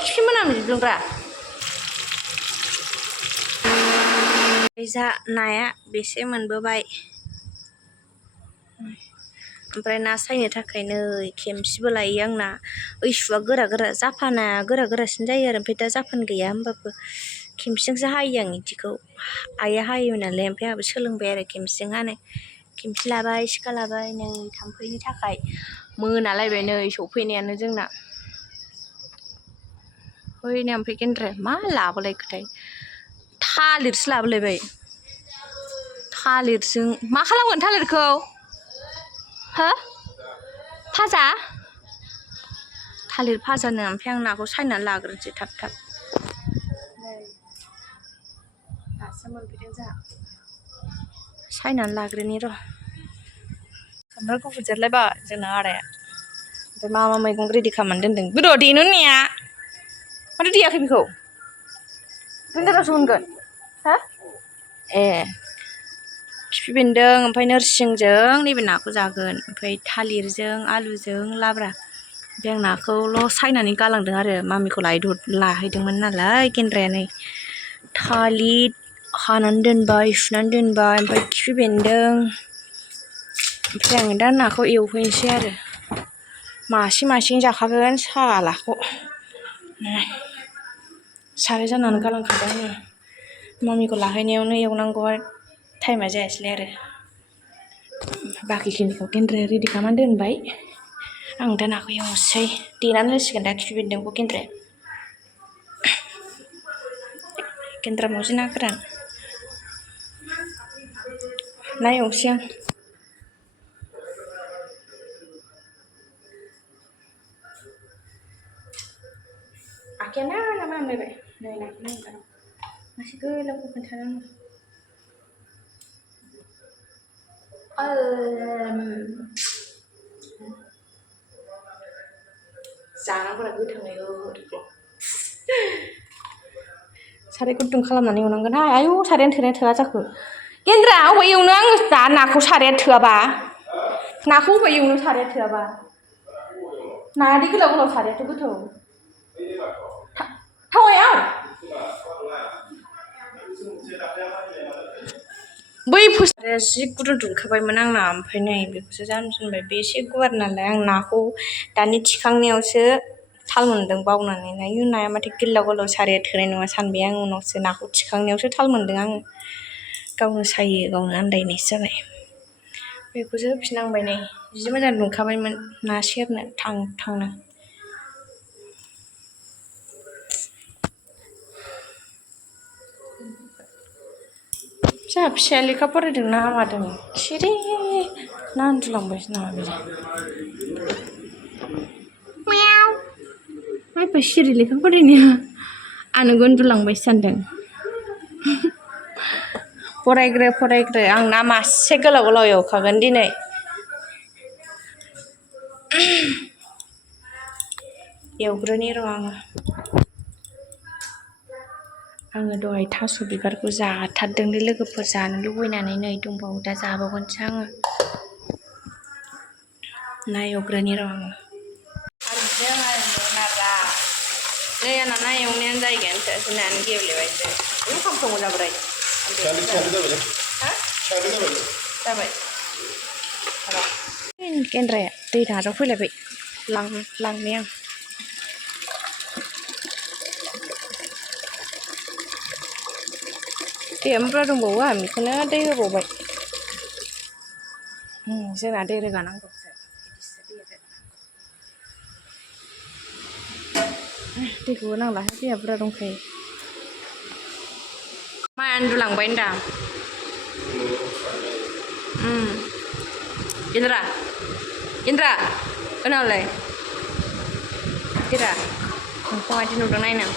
kipi mwnam jwblंग्रा जा नाया बेसे मोनबोबाय ओमफ्राय ना सायनो थाखाय नै खेमसिबो लायो आंना ओइसुआ गोरा गोरा जाफाना गोरा गोरासिन जायो आरो ओमफ्राय दा जाफान गैया होमबाबो खेमसिजोंसो हायो आं इदिखौ आइया हायोमोन नालाय ओमफ्राय आंहाबो सोलोंबाय आरो खेमसिजों हानो खेमसि लाबाय सिखा लाबाय नै थाम्फैनि थाखाय मोनालायबाय नै सफैनायानो जोंना ओइनो ओमफ्राय गेन्द्राया मा लाबोलायखोथाय थालिरसो लाबोलायबाय थालिरजों मा खालामगोन थालिरखौ हो फाजा थालिर फाजानो ओमफ्राय आं नाखौ सायनानै लाग्रोनोसै थाब थाब नै दासो मोनफैदों जोंहा सायनानै लाग्रोनि र' सामब्राम गुफुर जिरलायबाय जोंना आदाया ओमफ्राय मा मा मैगं रेडि खालामनानै दोनदों गोदोआव देनो होननाया माथो देयाखै बेखौ ग्रेन्डारावसो मोनगोन हा ए खिफि बेन्दों ओमफ्राय नोरसिंजों नैबे नाखौ जागोन ओमफ्राय थालिरजों आलुजों लाब्रा ओमफ्राय आं नाखौल' सायनानै गालांदों आरो मामिखौ लाहैदोंमोन नालाय गेन्द्राया नै थालिर हानानै दोनबाय सुनानै दोनबाय ओमफ्राय खिफि बेन्दों ओमफ्राय आङो दा नाखौ एवहैनोसै आरो मासे मासेनो जाखागोन सालाखौ साराय जाननानै गालांखादों आङो मामिखौ लाहैनायावनो एवनांगौआ टाइमा जायासैलाय आरो बाखिखिनिखौ गेन्द्राया रेडि खालामनानै दोनबाय आं दा नाखौ एवनोसै देनानै होसिगोन दा खिफि बेन्दोंखौ गेन्द्रा मावजि ना गोरान ना एवनोसै आं आखाया ना मानबायबाय नै नाखौ नायनो मासे गोलावखौ खोन्थानांगौ जानांगौरा गोथाङै साराय गुदुं खालामनानै एवनांगोनहाय आयौ सारायानो थोनाया थोआ जाखो गेन्द्रा अबाव एवनो आङो दा नाखौ साराया थोआबा नाखौ अबाव एवनो साराया थोआबा नायादि गोलाव गोलाव सारायाथ' गोथौ थावायाव बै साराया जि गुदुं दुंखाबायमोन आंना ओमफ्राय नै बेखौसो जानफिनबाय बे एसे गुवार नालाय आं नाखौ दानि थिखांनायावसो थाल मोन्दों बावनानै आयु नाया माथो गोलाव गोलाव साराया थोनाय नङा सानबाय आं उनावसो नाखौ थिखांनायावसो थाल मोन्दों आङो गावनो सायो गावनो आन्दायनायसो जाबाय बेखौसो होफिननांबाय नै जि मोजां दुंखाबायमोन ना सेरनो थां थांनो जोंहा फिसाया लेखा फरायदों ना मादों सिरि ना उन्दुलांबायसो नामा बिलाय माइबा सिरि लेखा फरायनाया आं नोंखौ उन्दुलांबायसो सानदों फरायग्रो आं ना मासे गोलाव गोलाव एवखागोन दिनै एवग्रोनि र' आङो दहाय थास' बिबारखौ जाथारदोंलै लोगोफोर जानो लुबैनानै नै दंबावो दा जाबावगोनसो आङो ना एवग्रोनि र' आङो नै आंना ना एवनायानो जायगायानो थोआसै नायानो गेब्लेबायसो खामफ्रामो जाबाय जाबाय गेन्द्राया दै नाजावफैलायबाय लांनि आं दैया बुरजा दंबावो आं बेखौनो दै होबावबाय जोंना दै रोगानांगौसो दैखौबो नांलाहाय दैया बुरजा दंखायो माइ उन्दुलांबाय होनदां गेन्द्रा उनावलाय गेरा नोंखौ मादि नुदों नायनो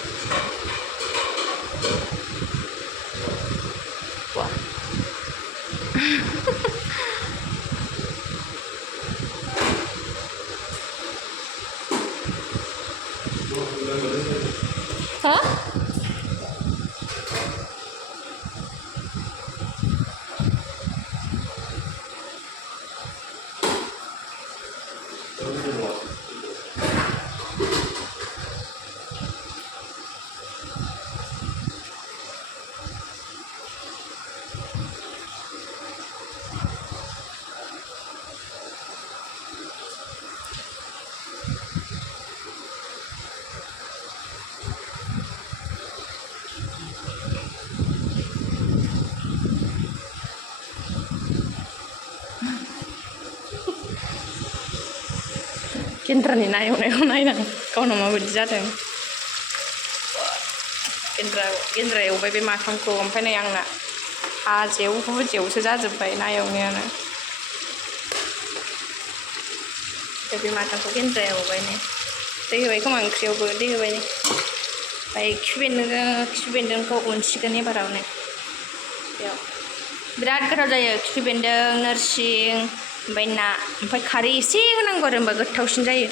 हा गेन्द्रानि ना एवनायखौ नायनां गावनाव माबायदि जादों गेन्द्रा एवबाय बे माथामखौ ओमफ्राय नै आंना हाजेव हुजेवसो जाजोब्बाय ना एवनायानो बे माथामखौ गेन्द्रा एवबाय नै दै होबाय खोमा ओंख्रियावबो दै होबाय नै ओमफ्राय खिफि बेन्दोंखौ उनसिगोन एबाराव नै बेयाव बिराद गोथाव जायो खिफि बेन्दों नोरसिं ओमफ्राय ना ओमफ्राय खारै एसे होनांगौ आरो होमबा गोथावसिन जायो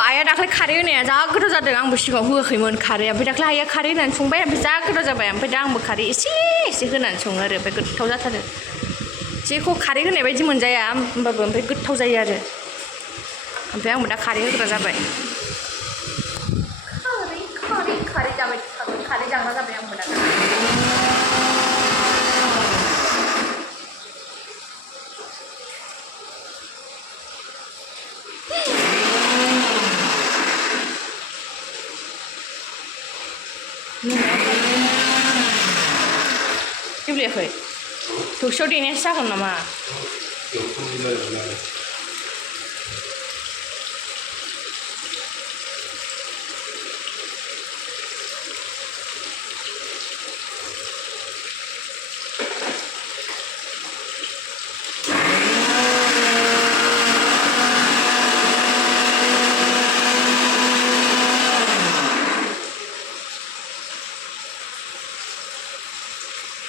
आइया दाख्लै खारै होनाया जा गोथाव जादों आंबो सिगाङाव होआखैमोन खारैया ओमफ्राय दाख्लै आइया खारै होनानै संबाय ओमफ्राय जा गोथाव जाबाय ओमफ्राय दा आंबो खारै एसे होनानै सङो आरो ओमफ्राय गोथाव जाथारो जेखौ खारै होनाय बायदि मोनजाया होमबाबो ओमफ्राय गोथाव जायो आरो ओमफ्राय आंबो दा खारै होग्रा जाबाय खारै जाबाय थागोन खारै जाग्रा जाबाय आंबो दा गेब्लेयाखै थौसियाव देनायासो जागोन नामा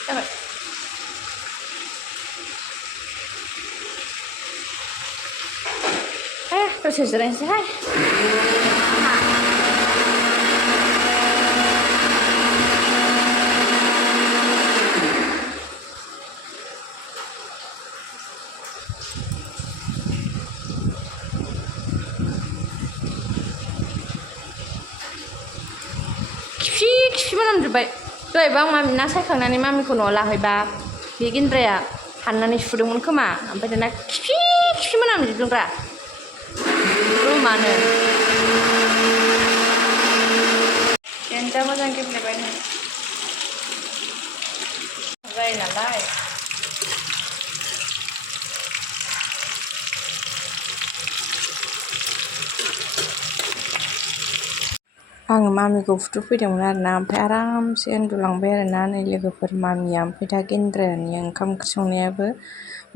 जाबाय दसे जिरायनोसैहाय खिफि मोनामजोब्बाय दहायबो आं मामि ना सायखांनानै मामिखौ न'आव लाहैबा बे गेन्द्राया हाननानै सुदोंमोन खोमा ओमफ्राय दाना खिफि मोनामजोबदोंब्रा रुमानो देन्जा मोजां गेब्लेबाय नै जायो नालाय आङो मामिखौ फुथुफैदोंमोन आरोना ओमफ्राय आरामसे उन्दुलांबाय आरोना नै लोगोफोर मामिया ओमफ्राय दा गेन्द्रानि ओंखाम ओंख्रि संनायाबो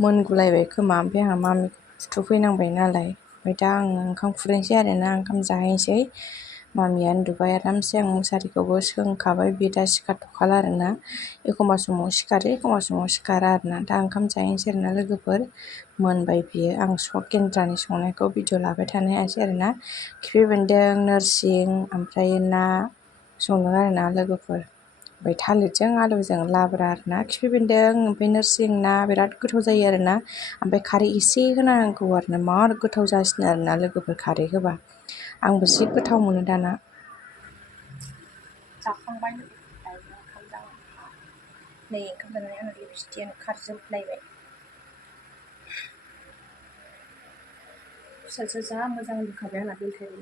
मोनगुलायबाय खोमा ओमफ्राय आंहा मामिखौ फुथुफैनांबाय नालाय ओमफ्राय दा आङो ओंखाम खुरनोसै आरोना ओंखाम जाहैनोसै मामिया उन्दुबाय आरामसे आं मुसारिखौबो सोंखाबाय बे दा सिखारथ'खाला आरोना एखमबा समाव सिखारो एखमबा समाव सिखारा आरोना दा ओंखाम जाहैनोसै आरोना लोगोफोर मोनबाय बियो आं गेन्द्रानि संनायखौ भिडिअ लाबाय थानो हायासै आरोना खिफि बेन्दों नोरसिं ओमफ्राय ना संदों आरोना लोगोफोर ओमफ्राय थालिरजों आलुजों लाब्रा आरोना खिफि बेन्दों ओमफ्राय नोरसिं ना बिराद गोथाव जायो आरोना ओमफ्राय खारै एसे होनांगौ आरोना मार गोथाव जासिनो आरोना लोगोफोर खारै होबा आंबो जि गोथाव मोनो दाना जाखांबाय ओंखाम जानानै नै ओंखाम जानानै आंना लिपस्टिकआनो खारजोबलायबाय फिसाजो जा मोजां उन्दुखाबाय आंना बेलथायनो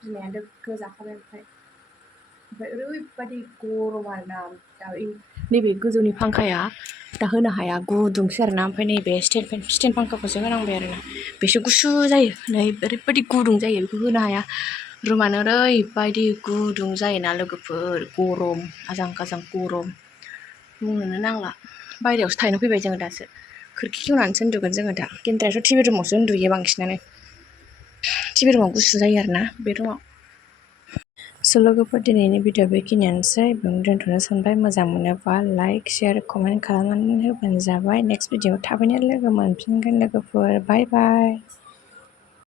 बिमाया दोगो जाखाबाय ओमफ्राय ओरैबायदि गरम आरोना दा नैबे गोजौनि फांखाया दा होनो हाया गुदुंसो आरोना ओमफ्राय नैबे स्टेन्ड फांखाखौसो होनांबाय आरोना बेसो गुसु जायो नै ओरैबायदि गुदुं जायो बेखौ होनो हाया रुमानो ओरैबायदि गुदुं जायोना लोगोफोर गरम आजां गाजां गरम बुंनोनो नांला बायहेरायावसो थाहैनो फैबाय जोङो दासो खोरखि खेवनानैसो उन्दुगोन जोङो दा गेन्द्रायाथ' टिभि रुमावसो उन्दुयो बांसिनानो टिभि रुमाव गुसु जायो आरोना बे रुमाव स' लोगोफोर दिनैनि भिडिअ बेखिनियानोसै बेयावनो दोनथ'नो सानबाय मोजां मोनोबा लाइक शेयार कमेन्ट खालामनानै होबानो जाबाय नेक्स्ट भिडिअ थाबैनो लोगो मोनफिनगोन लोगोफोर बाय बाय